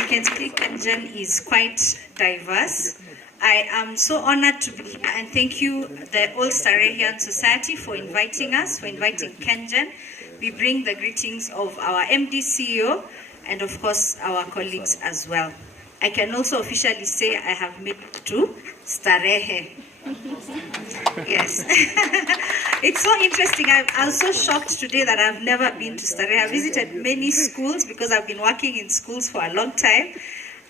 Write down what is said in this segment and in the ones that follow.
you can see, Kenyan is quite diverse. I am so honored to be here, and thank you, the Old Starehean Society, for inviting us, for inviting Kenyan. We bring the greetings of our MD CEO and of course our colleagues as well. I can also officially say I have made it to Starehe. Yes. It's so interesting. I was so shocked today that I've never been to Starehe. I visited many schools because I've been working in schools for a long time.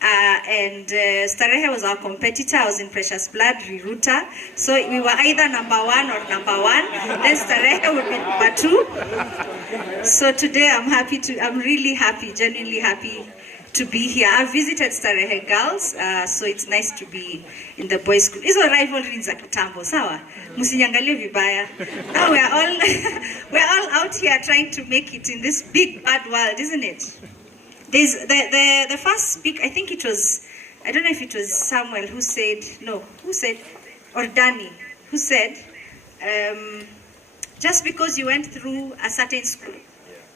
Starehe was our competitor. I was in Precious Blood, Riruta. So we were either number 1 or number 1. Then Starehe would be number 2. So today I'm really happy, genuinely happy to be here. I've visited Starehe girls, so it's nice to be in the boys' school. Hizo rivalry za kitambo, sawa? Msiangalie vibaya. Now we're all out here trying to make it in this big bad world, isn't it? There's the first speak, I think it was, I don't know if it was Samuel who said, or Danny, who said, just because you went through a certain school,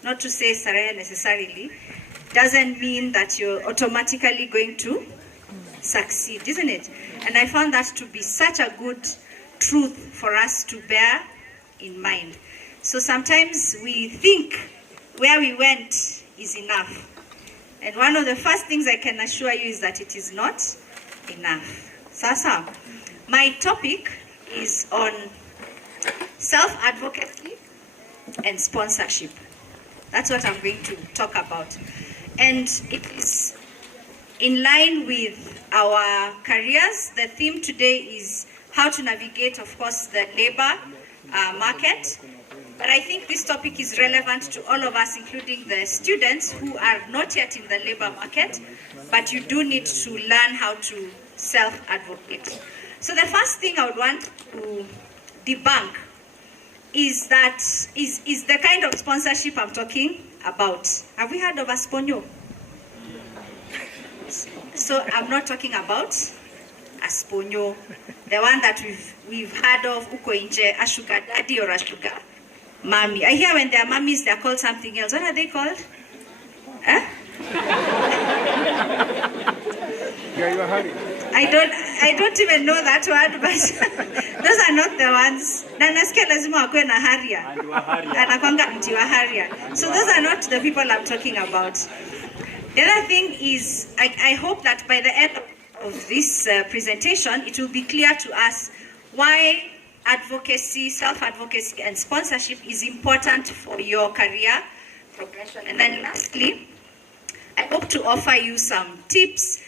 not to say Starehe necessarily, doesn't mean that you're automatically going to succeed, isn't it? And I found that to be such a good truth for us to bear in mind. So sometimes we think where we went is enough. And one of the first things I can assure you is that it is not enough. Sasa, my topic is on self-advocacy and sponsorship. That's what I'm going to talk about. And it is in line with our careers. The theme today is how to navigate, of course, the labor market. But I think this topic is relevant to all of us, including the students who are not yet in the labor market, but you do need to learn how to self-advocate. So the first thing I would want to debunk is the kind of sponsorship I'm talking about. Have we heard of a sponyo? So I'm not talking about a sponyo, the one that we've heard of, uko inje, a sugar daddy or a sugar mommy. I hear when they're mummies, they're called something else. What are they called? Huh? I don't even know that word, but those are not the ones. So those are not the people I'm talking about. The other thing is, I hope that by the end of this presentation, it will be clear to us why advocacy, self-advocacy, and sponsorship is important for your career progression. And then lastly, I hope to offer you some tips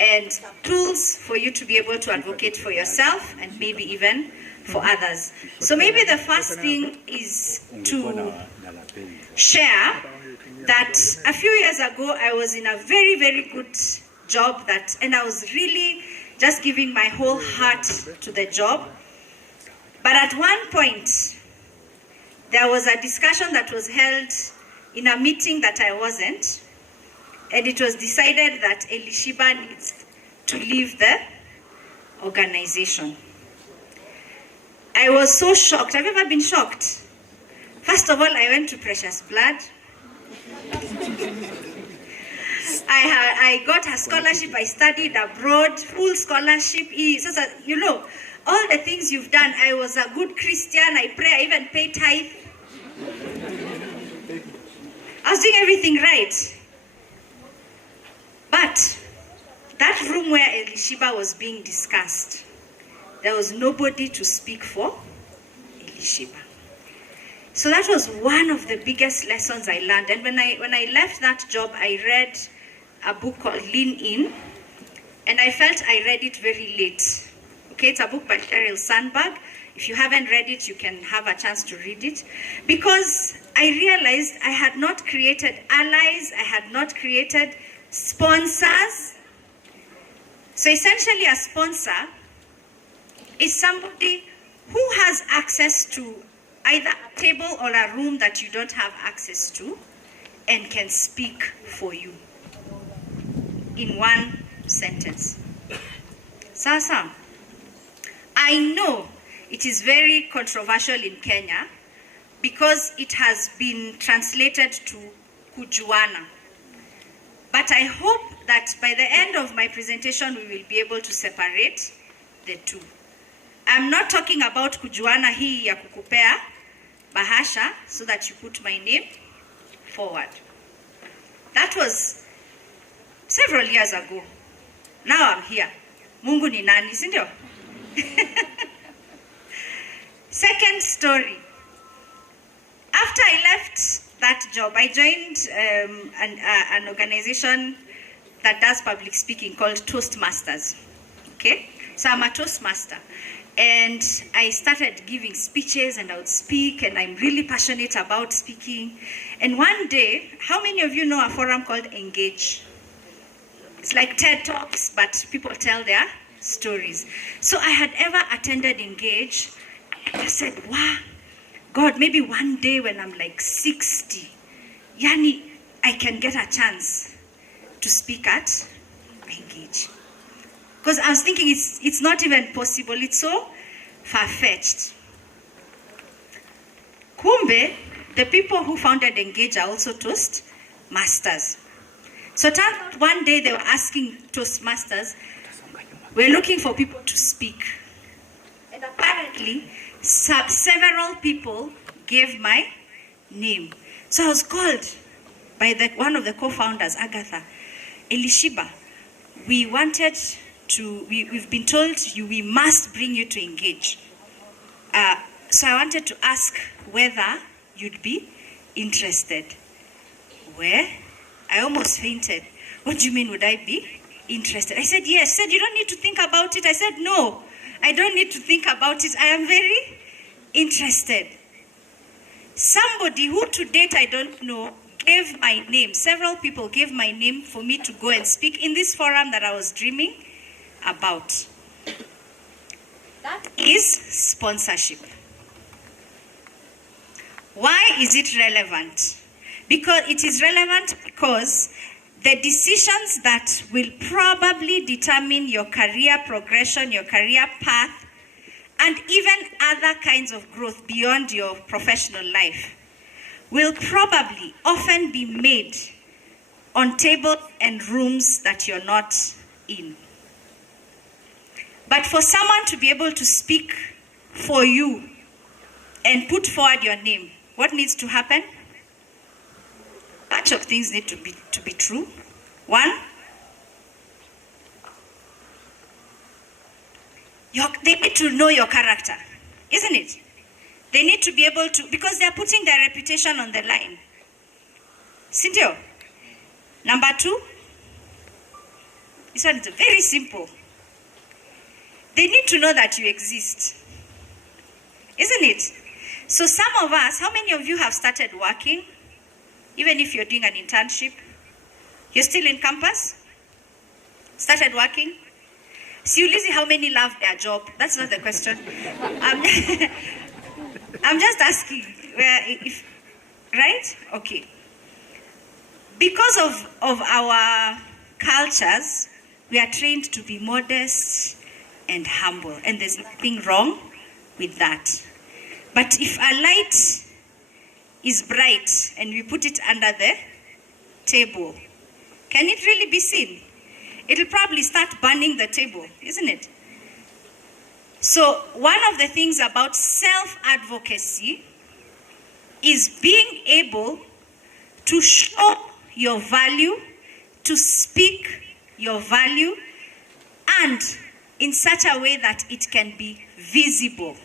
and tools for you to be able to advocate for yourself and maybe even for others. So maybe the first thing is to share that a few years ago I was in a very, very good job and I was really just giving my whole heart to the job. But at one point, there was a discussion that was held in a meeting that I wasn't, and it was decided that Elishibah needs to leave the organization. I was so shocked. Have you ever been shocked? First of all, I went to Precious Blood. I got a scholarship. I studied abroad, full scholarship. So, you know, all the things you've done. I was a good Christian. I pray. I even pay tithe. I was doing everything right. But that room where Elishibah was being discussed, there was nobody to speak for Elishibah. So that was one of the biggest lessons I learned. And when I left that job, I read a book called Lean In, and I felt I read it very late. Okay, it's a book by Sheryl Sandberg. If you haven't read it, you can have a chance to read it. Because I realized I had not created allies, I had not created sponsors. So essentially a sponsor is somebody who has access to either a table or a room that you don't have access to and can speak for you in one sentence. Sasa, I know it is very controversial in Kenya because it has been translated to kujuana. But I hope that by the end of my presentation, we will be able to separate the two. I'm not talking about kujuana hii ya kukupea bahasha so that you put my name forward. That was several years ago. Now I'm here. Mungu ni nani, si ndio? Second story. After I left that job, I joined an organization that does public speaking called Toastmasters. Okay? So I'm a Toastmaster. And I started giving speeches and I would speak, and I'm really passionate about speaking. And one day, how many of you know a forum called Engage? It's like TED Talks, but people tell their stories. So I had ever attended Engage, and I said, wow, God, maybe one day when I'm like 60, yani, I can get a chance to speak at Engage. Because I was thinking it's not even possible. It's so far-fetched. Kumbe, the people who founded Engage are also Toastmasters. So one day they were asking Toastmasters, we're looking for people to speak. And apparently, several people gave my name. So I was called by one of the co-founders, Agatha, Elishibah. We've been told we must bring you to Engage. So I wanted to ask whether you'd be interested. Where? I almost fainted. What do you mean, would I be interested? I said, yes. Said, you don't need to think about it. I said, no, I don't need to think about it. I am very interested. Somebody who to date I don't know gave my name. Several people gave my name for me to go and speak in this forum that I was dreaming about. That is sponsorship. Why is it relevant? Because it is relevant because the decisions that will probably determine your career progression, your career path, and even other kinds of growth beyond your professional life will probably often be made on tables and rooms that you're not in. But for someone to be able to speak for you and put forward your name, what needs to happen? A bunch of things need to be true. One, they need to know your character, isn't it? They need to be able to, because they're putting their reputation on the line. Sindio? Number two, this one is very simple. They need to know that you exist, isn't it? So some of us, how many of you have started working, even if you're doing an internship? You're still in campus? Started working? Siulizi, how many love their job? That's not the question. I'm just asking, right? Okay. Because of our cultures, we are trained to be modest and humble, and there's nothing wrong with that. But if a light is bright and we put it under the table, can it really be seen? It'll probably start burning the table, isn't it? So one of the things about self-advocacy is being able to show your value, to speak your value, and in such a way that it can be visible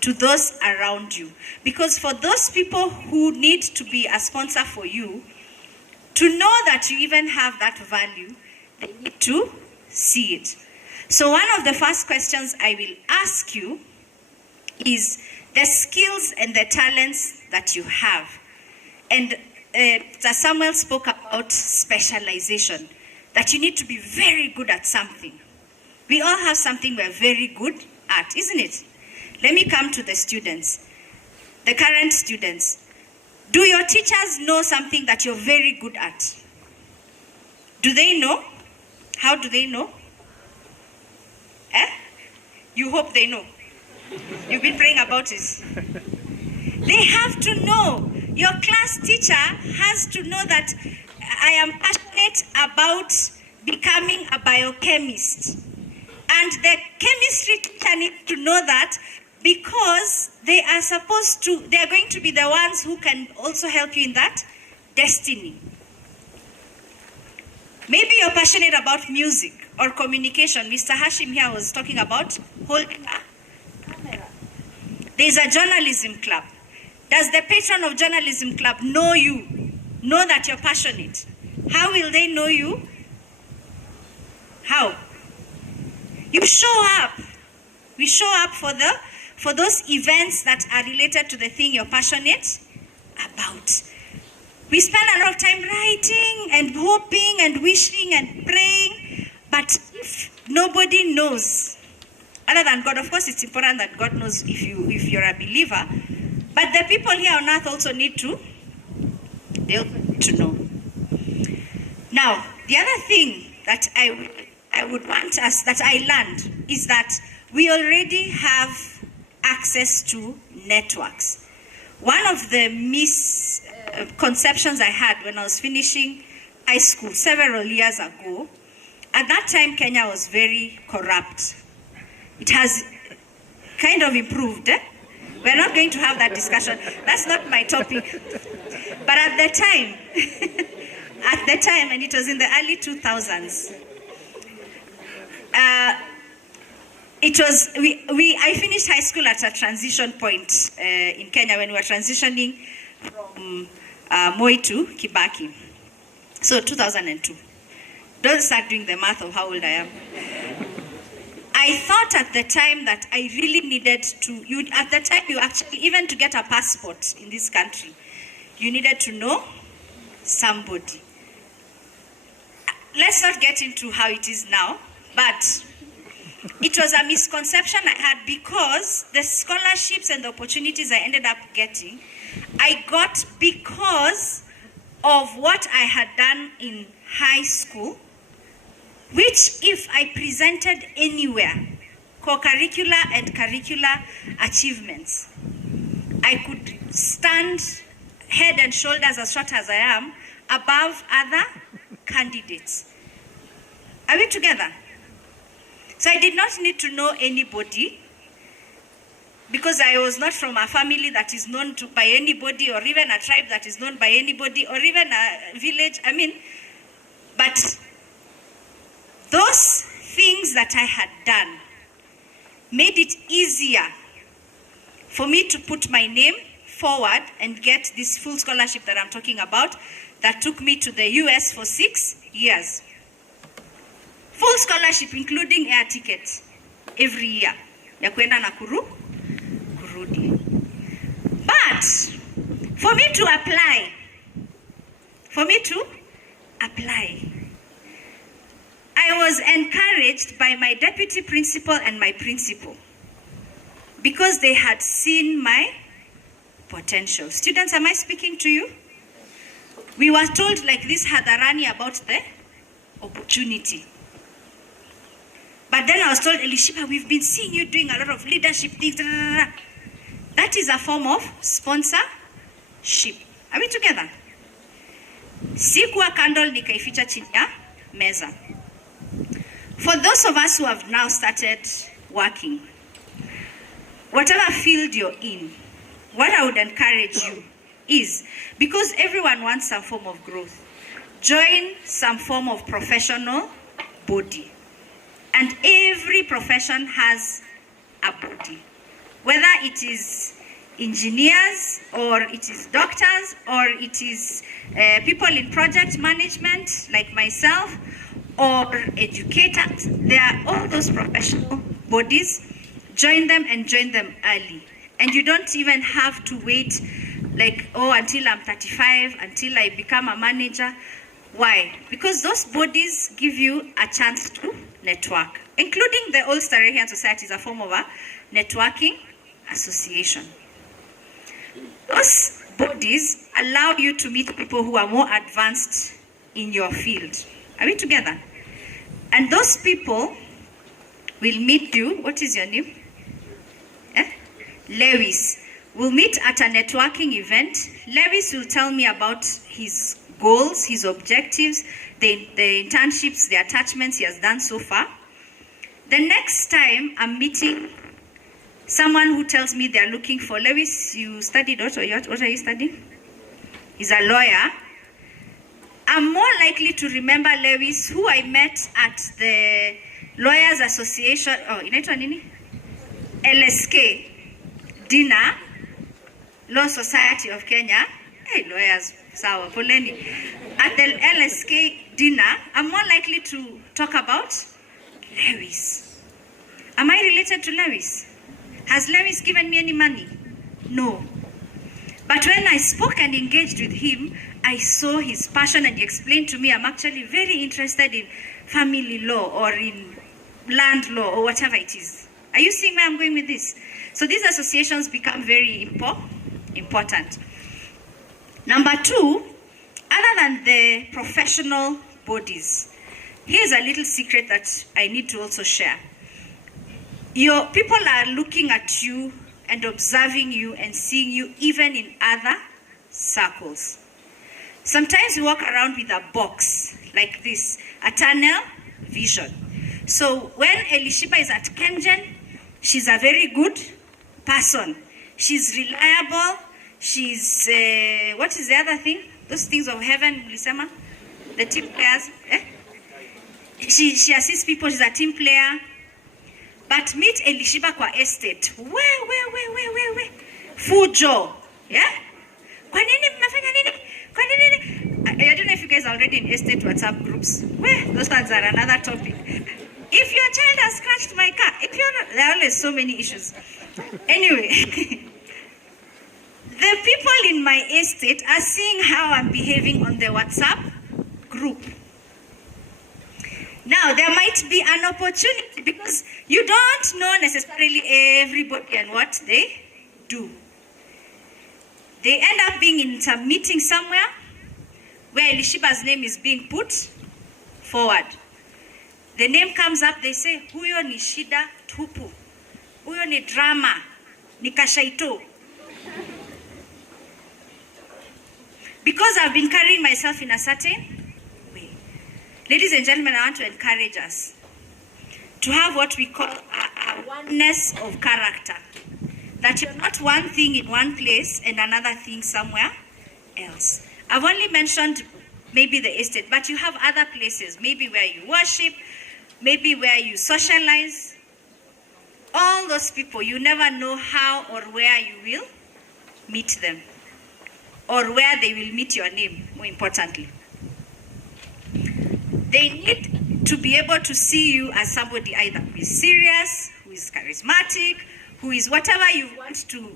to those around you. Because for those people who need to be a sponsor for you, to know that you even have that value, they need to see it. So one of the first questions I will ask you is the skills and the talents that you have. And Samuel spoke about specialization, that you need to be very good at something. We all have something we're very good at, isn't it? Let me come to the students, the current students. Do your teachers know something that you're very good at? Do they know? How do they know? You hope they know. You've been praying about it. They have to know. Your class teacher has to know that I am passionate about becoming a biochemist. And the chemistry teacher needs to know that, because they are going to be the ones who can also help you in that destiny. Maybe you're passionate about music or communication. Mr. Hashim here was talking about holding a camera. There's a journalism club. Does the patron of journalism club know you? Know that you're passionate? How will they know you? How? You show up. We show up for those events that are related to the thing you're passionate about. We spend a lot of time writing and hoping and wishing and praying, but if nobody knows, other than God, of course it's important that God knows if you're a believer, but the people here on earth also need to know. Now, the other thing that I would want us, that I learned, is that we already have access to networks. One of the misconceptions I had when I was finishing high school several years ago, at that time Kenya was very corrupt. It has kind of improved. We're not going to have that discussion. That's not my topic. But at the time, and it was in the early 2000s, I finished high school at a transition point in Kenya when we were transitioning from Moi to Kibaki. So 2002. Don't start doing the math of how old I am. I thought at the time that I really needed to, at the time you actually, even to get a passport in this country, you needed to know somebody. Let's not get into how it is now, but it was a misconception I had, because the scholarships and the opportunities I ended up getting, I got because of what I had done in high school, which if I presented anywhere, co-curricular and curricular achievements, I could stand head and shoulders, as short as I am, above other candidates. Are we together? So I did not need to know anybody, because I was not from a family that is known by anybody, or even a tribe that is known by anybody, or even a village. But those things that I had done made it easier for me to put my name forward and get this full scholarship that I'm talking about, that took me to the US for 6 years. Full scholarship, including air ticket every year. Ya kwenda Nakuru, kurudi. But for me to apply, I was encouraged by my deputy principal and my principal, because they had seen my potential. Students, am I speaking to you? We were told like this hadharani about the opportunity. But then I was told, Elishibah, we've been seeing you doing a lot of leadership things. That is a form of sponsorship. Are we together? Sikuwa candle nikaificha chini ya meza. For those of us who have now started working, whatever field you're in, what I would encourage you is, because everyone wants some form of growth, join some form of professional body. And every profession has a body. Whether it is engineers, or it is doctors, or it is people in project management like myself, or educators, there are all those professional bodies. Join them, and join them early. And you don't even have to wait until I'm 35, until I become a manager. Why? Because those bodies give you a chance to network, including the old Starehe Society is a form of a networking association. Those bodies allow you to meet people who are more advanced in your field. Are we together? And those people will meet you. What is your name? Lewis. We'll meet at a networking event. Lewis will tell me about his goals, his objectives, the internships, the attachments he has done so far. The next time I'm meeting someone who tells me they're looking for, Lewis, you studied what are you studying? He's a lawyer. I'm more likely to remember Lewis, who I met at the Lawyers Association, inaitwa nini? LSK dinner, Law Society of Kenya. Hey, lawyers, sawa, poleni. At the LSK dinner, I'm more likely to talk about Lewis. Am I related to Lewis? Has Lewis given me any money? No. But when I spoke and engaged with him, I saw his passion, and he explained to me, I'm actually very interested in family law or in land law or whatever it is. Are you seeing where I'm going with this? So these associations become very important. Number two, other than the professional bodies, here's a little secret that I need to also share. Your people are looking at you and observing you and seeing you even in other circles. Sometimes we walk around with a box like this, a tunnel vision. So when Elishibah is at Kengen, she's a very good person. She's reliable. She's, what is the other thing? Those things of heaven, Lisema? The team players. She assists people. She's a team player. But meet Elishibah kwa estate. Where? Fujo. Yeah? Kwa nini mnafanya nini? Kwa nini? I don't know if you guys are already in estate WhatsApp groups. Well, those ones are another topic. If your child has scratched my car, if you're not, there are always so many issues. Anyway, the people in my estate are seeing how I'm behaving on the WhatsApp group. Now, there might be an opportunity because you don't know necessarily everybody and what they do. They end up being in some meeting somewhere where Elishibah's name is being put forward. The name comes up, they say, huyo ni shida tupu. Huyo ni drama. Ni kashaito. Because I've been carrying myself in a certain way. Ladies and gentlemen, I want to encourage us to have what we call a oneness of character. That you're not one thing in one place and another thing somewhere else. I've only mentioned maybe the estate, but you have other places, maybe where you worship, maybe where you socialize. All those people, you never know how or where you will meet them, or where they will meet your name, more importantly. They need to be able to see you as somebody either who is serious, who is charismatic, who is whatever you want to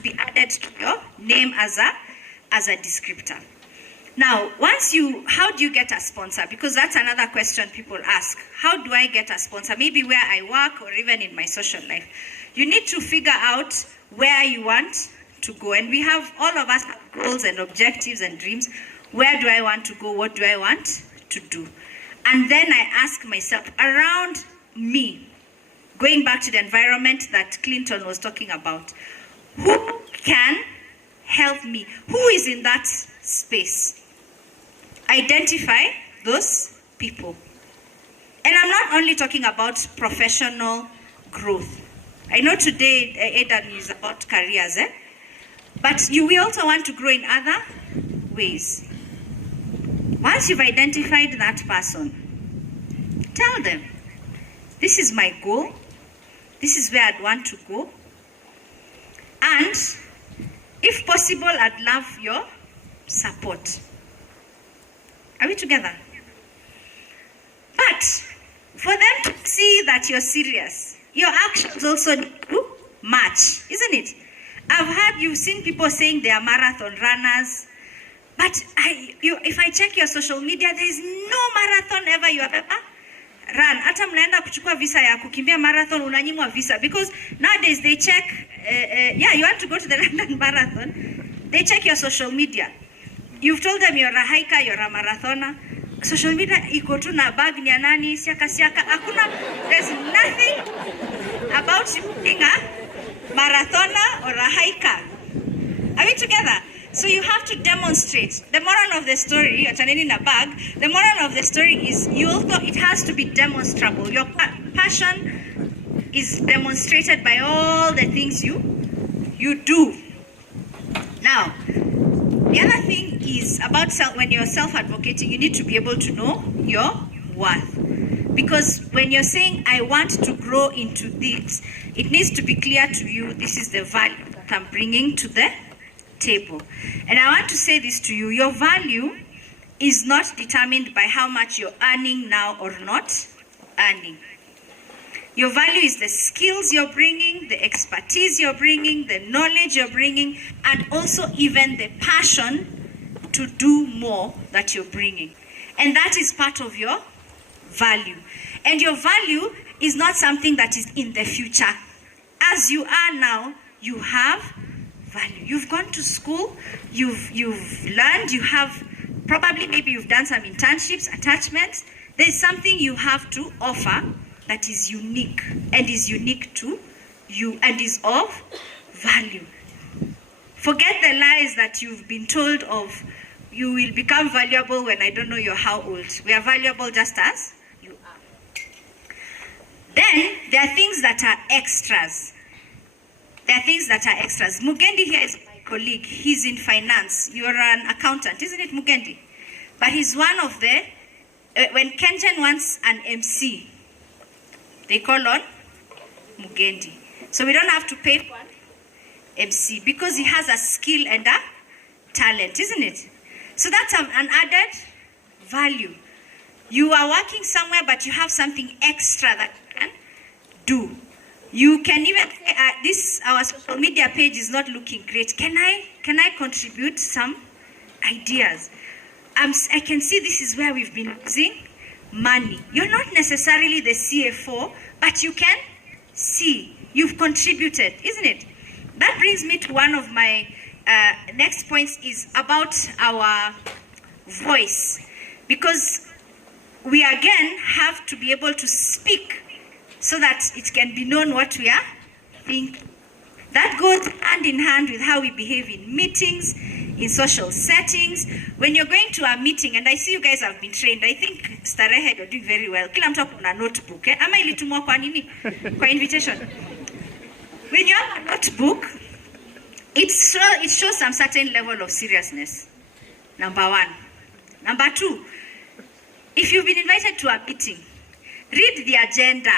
be added to your name as a descriptor. Now, how do you get a sponsor? Because that's another question people ask. How do I get a sponsor? Maybe where I work or even in my social life. You need to figure out where you want to go. And we have, all of us have goals and objectives and dreams. Where do I want to go? What do I want to do? And then I ask myself, around me, going back to the environment that Clinton was talking about, who can help me? Who is in that space? Identify those people. And I'm not only talking about professional growth. I know today Eden is about careers, but we also want to grow in other ways. Once you've identified that person, tell them, this is my goal. This is where I'd want to go. And if possible, I'd love your support. Are we together? But for them to see that you're serious, your actions also need to match, isn't it? You've seen people saying they are marathon runners, but if I check your social media, there is no marathon ever you have ever run. Hata mnaenda kuchukua visa ya kukimbia marathon, unanyimwa visa. Because nowadays they check, you want to go to the London Marathon, they check your social media. You've told them you're a hiker, you're a marathoner. Social media iko tu na bag ni nani, siaka. There's nothing about you being a marathoner or a hiker. Are we together? So you have to demonstrate. The moral of the story, the moral of the story is it has to be demonstrable. Your passion is demonstrated by all the things you do. Now, the other thing is about when you're self-advocating, you need to be able to know your worth. Because when you're saying, I want to grow into this, it needs to be clear to you, this is the value that I'm bringing to the table. And I want to say this to you, your value is not determined by how much you're earning now or not earning. Your value is the skills you're bringing, the expertise you're bringing, the knowledge you're bringing, and also even the passion to do more that you're bringing. And that is part of your value. And your value is not something that is in the future. As you are now, you have value. You've gone to school, you've learned, you have maybe you've done some internships, attachments. There's something you have to offer that is unique and is unique to you and is of value. Forget the lies that you've been told of. You will become valuable when I don't know you're how old. We are valuable just as you are. Then there are things that are extras. Mugendi here is my colleague. He's in finance. You're an accountant, isn't it, Mugendi? But he's one of the, when Kenjan wants an MC, they call on Mugendi. So we don't have to pay for an MC because he has a skill and a talent, isn't it? So that's an added value. You are working somewhere, but you have something extra that you can do. You can even say, our social media page is not looking great. Can I contribute some ideas? I can see this is where we've been losing money. You're not necessarily the CFO, but you can see you've contributed, isn't it? That brings me to one of my next points is about our voice. Because we again have to be able to speak so that it can be known what we are thinking. That goes hand in hand with how we behave in meetings, in social settings. When you're going to a meeting, and I see you guys have been trained, I think Starehe, you're doing very well. Kila mtu kuna notebook. Ama ilitumwa kwa nini? Kwa invitation. When you have a notebook, it shows some certain level of seriousness. Number one. Number two, if you've been invited to a meeting, read the agenda.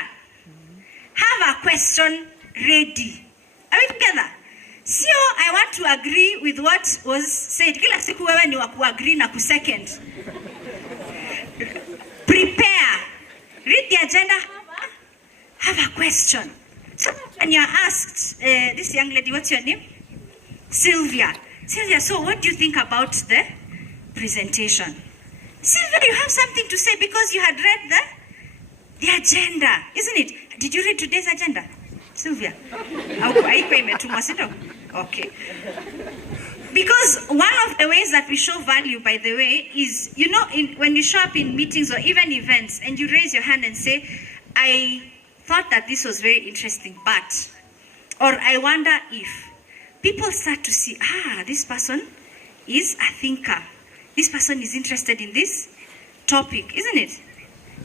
Have a question ready. Are we together? So I want to agree with what was said. Kila siku wewe ni wa kuagree na kusecond. Prepare. Read the agenda. Have a question. So when you're asked, this young lady, what's your name? Sylvia. Sylvia, so what do you think about the presentation? Sylvia, you have something to say because you had read the agenda, isn't it? Did you read today's agenda, Sylvia? Okay. Because one of the ways that we show value, by the way, is, when you show up in meetings or even events and you raise your hand and say, I thought that this was very interesting, but, or I wonder if, people start to see, this person is a thinker. This person is interested in this topic, isn't it?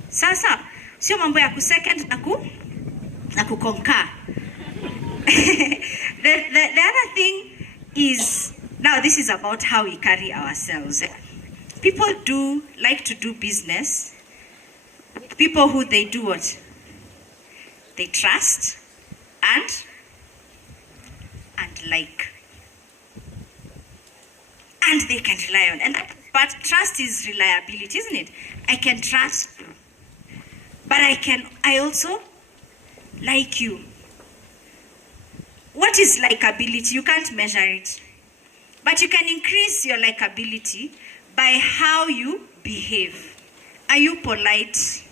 Sasa, sio mambo ya ku-second na ku-concur. The other thing is, now this is about how we carry ourselves. People like to do business. People who they do what? They trust and like. And they can rely on. But trust is reliability, isn't it? I can trust you. But I also like you. What is likability? You can't measure it. But you can increase your likability by how you behave. Are you polite?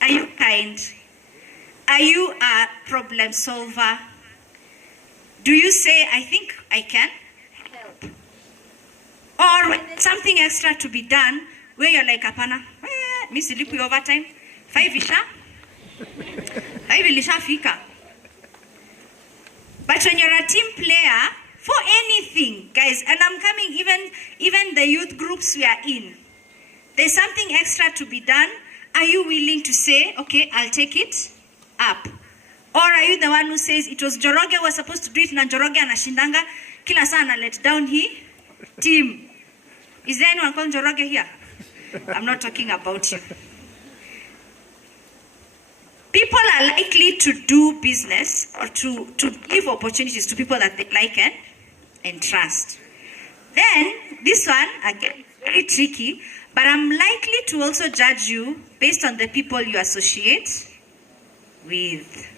Are you kind? Are you a problem solver? Do you say, I think I can help? Or when there's something extra to be done, where you're like, apana, miss ilipi overtime, 5 ilisha fika. But when you're a team player, for anything, guys. And I'm coming, even the youth groups we are in. There's something extra to be done. Are you willing to say, okay, I'll take it up? Or are you the one who says, it was Njoroge who was supposed to do it, na Njoroge anashindanga, kila saa ana let down hii team? Is there anyone called Njoroge here? I'm not talking about you. People are likely to do business or to give opportunities to people that they like and trust. Then, this one, again, very tricky, but I'm likely to also judge you based on the people you associate with.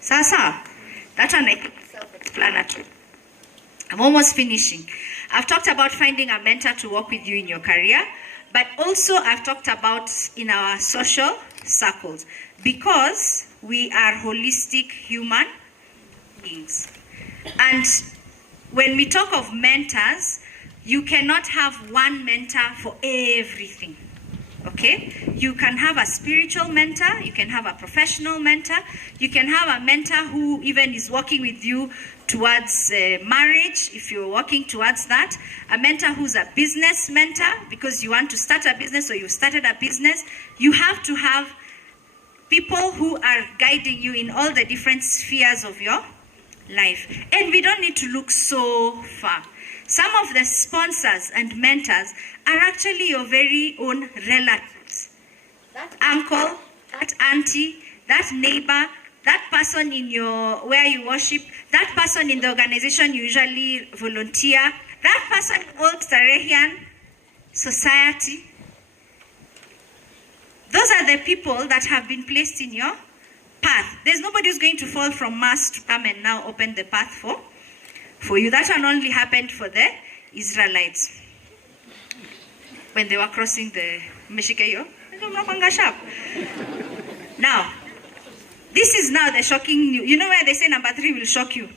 Sasa, that one I think is self-explanatory. I'm almost finishing. I've talked about finding a mentor to work with you in your career, but also I've talked about in our social circles, because we are holistic human beings. And when we talk of mentors, you cannot have one mentor for everything. Okay? You can have a spiritual mentor, you can have a professional mentor, you can have a mentor who even is working with you towards marriage, if you're working towards that. A mentor who's a business mentor, because you want to start a business or you started a business. You have to have people who are guiding you in all the different spheres of your life. And we don't need to look so far. Some of the sponsors and mentors are actually your very own relatives. That uncle, that auntie, that neighbor, that person in your where you worship, that person in the organization you usually volunteer, that person in old Starehian society. Those are the people that have been placed in your path. There's nobody who's going to fall from Mars to come and now open the path for you. That one only happened for the Israelites when they were crossing the Meshikeyo. Now, this is now the shocking news. You know where they say number 3 will shock you?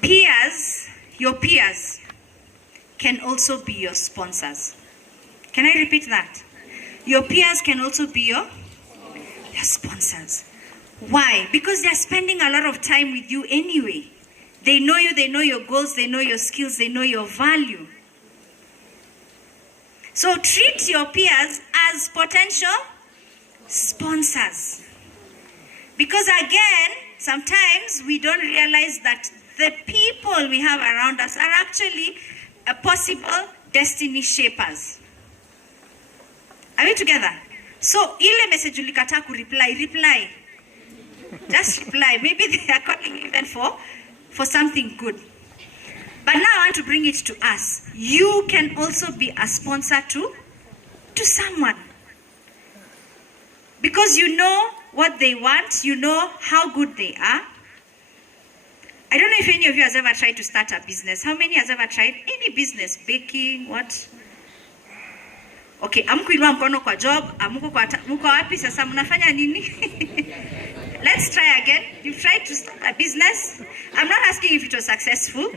Peers, your peers, can also be your sponsors. Can I repeat that? Your peers can also be your sponsors. Why? Because they're spending a lot of time with you anyway. They know you, they know your goals, they know your skills, they know your value. So treat your peers as potential sponsors. Because again, sometimes we don't realize that the people we have around us are actually a possible destiny shapers. Are we together? So, ile message ulikata ku reply. Just reply. Maybe they are calling even for something good. But now I want to bring it to us. You can also be a sponsor to someone. Because you know what they want, you know how good they are. I don't know if any of you has ever tried to start a business. How many has ever tried any business? Baking, what? Okay, amkuinua mkono kwa job, muko wapi sasa mnafanya nini? Let's try again. You've tried to start a business. I'm not asking if it was successful.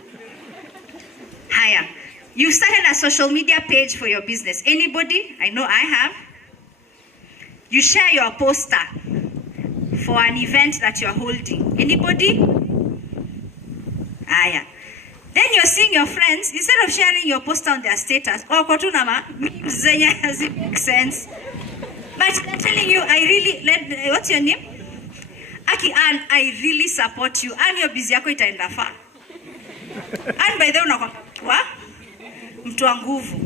Higher. You started a social media page for your business. Anybody? I know I have. You share your poster for an event that you're holding. Anybody? Higher. Then you're seeing your friends, instead of sharing your poster on their status, does it make sense? But they're telling you, what's your name? Aki Ann, I really support you. Ann, you're busy yako itaenda far. Ann, by the way, unakuwa mtu wa nguvu.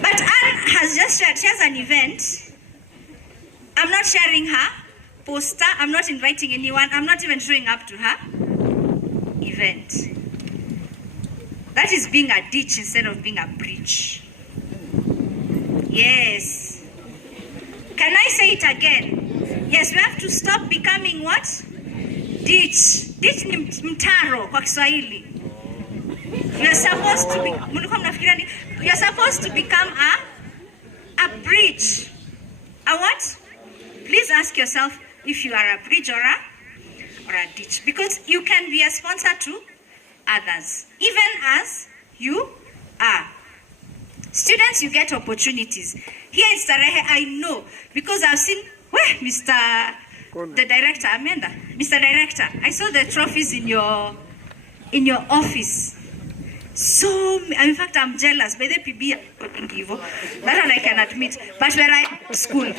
But Ann has just shared, she has an event. I'm not sharing her poster. I'm not inviting anyone. I'm not even showing up to her event. That is being a ditch instead of being a bridge. Yes. Can I say it again? Yes, we have to stop becoming what? Ditch. Ditch ni mtaro kwa Kiswahili. You're supposed to become a bridge. A what? Please ask yourself if you are a bridge or a ditch. Because you can be a sponsor to others, even as you are. Students, you get opportunities. Here in Starehe, I know, because I've seen, the director, Amanda, Mr. Director, I saw the trophies in your in your office. So, in fact, I'm jealous. By the PB, that one I can admit. But where I am at school.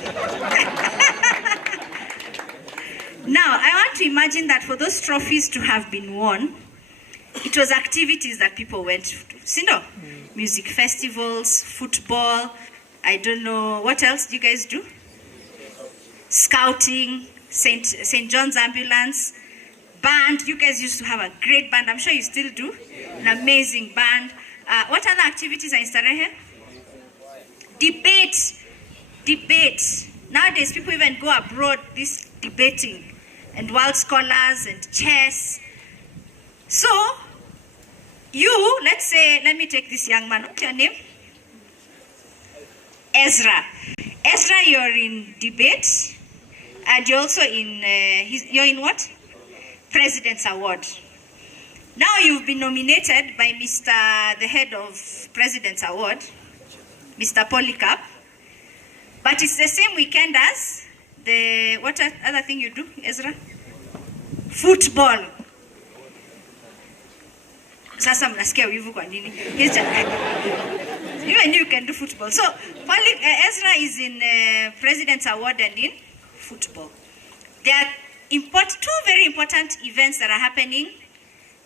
Now, I want to imagine that for those trophies to have been won, it was activities that people went to. Sindo? Music festivals, football, I don't know. What else do you guys do? Scouting, St. John's Ambulance, band. You guys used to have a great band. I'm sure you still do. An amazing band. What other activities are in Starehe? Debate. Nowadays, people even go abroad, this debating, and world scholars and chess. So, you, let's say, let me take this young man. What's your name? Ezra. Ezra, you're in debate, and you're also in, you're in what? President's Award. Now you've been nominated by the head of President's Award, Mr. Polycarp, but it's the same weekend as what other thing you do, Ezra? Football. Sasa mnasikia wivu kwa nini? Even you can do football. So, Ezra is in President's Award and in football. There are two very important events that are happening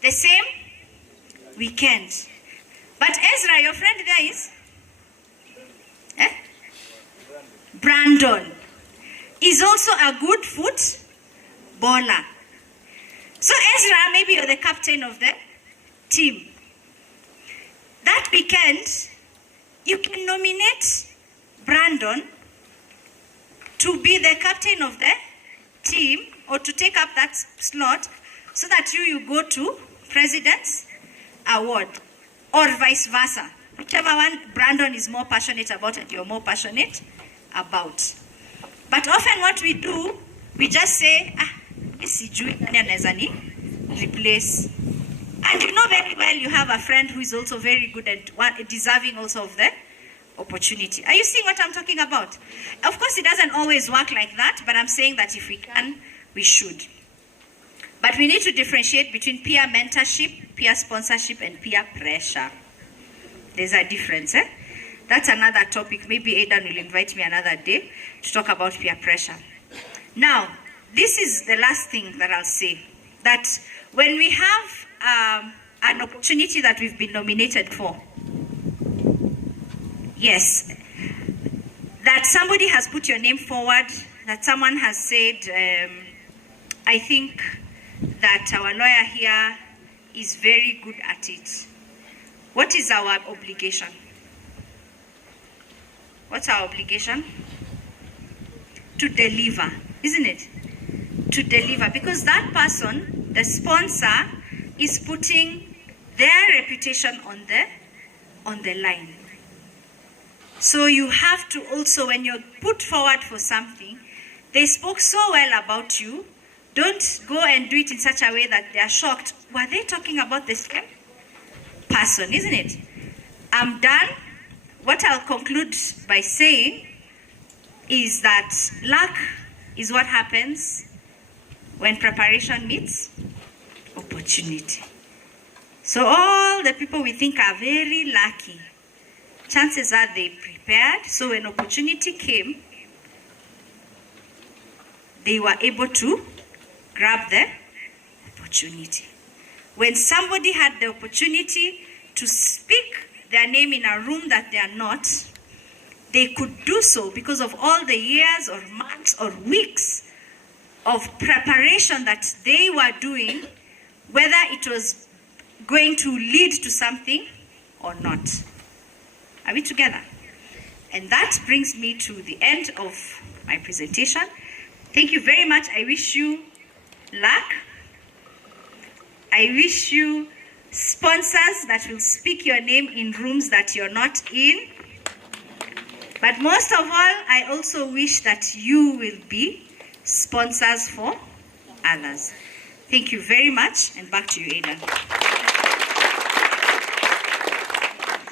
the same weekend. But Ezra, your friend there is? Brandon is also a good footballer. So Ezra, maybe you're the captain of the team. That weekend, you can nominate Brandon to be the captain of the team or to take up that slot so that you go to President's Award or vice versa. Whichever one Brandon is more passionate about and you're more passionate about. But often what we do, we just say, replace. And you know very well you have a friend who is also very good and deserving also of the opportunity. Are you seeing what I'm talking about? Of course, it doesn't always work like that, but I'm saying that if we can, we should. But we need to differentiate between peer mentorship, peer sponsorship, and peer pressure. There's a difference, eh? That's another topic. Maybe Aidan will invite me another day to talk about peer pressure. Now, this is the last thing that I'll say. That when we have an opportunity that we've been nominated for, yes, that somebody has put your name forward, that someone has said, I think that our lawyer here is very good at it. What is our obligation? What's our obligation? To deliver, isn't it? To deliver, because that person, the sponsor, is putting their reputation on the line. So you have to also, when you're put forward for something, they spoke so well about you, don't go and do it in such a way that they are shocked. Were they talking about the same person, isn't it? I'm done. What I'll conclude by saying is that luck is what happens when preparation meets opportunity. So all the people we think are very lucky, chances are they prepared. So when opportunity came, they were able to grab the opportunity. When somebody had the opportunity to speak their name in a room that they are not, they could do so because of all the years or months or weeks of preparation that they were doing, whether it was going to lead to something or not. Are we together? And that brings me to the end of my presentation. Thank you very much. I wish you luck. I wish you sponsors that will speak your name in rooms that you're not in. But most of all, I also wish that you will be sponsors for others. Thank you very much, and back to you, Aidan.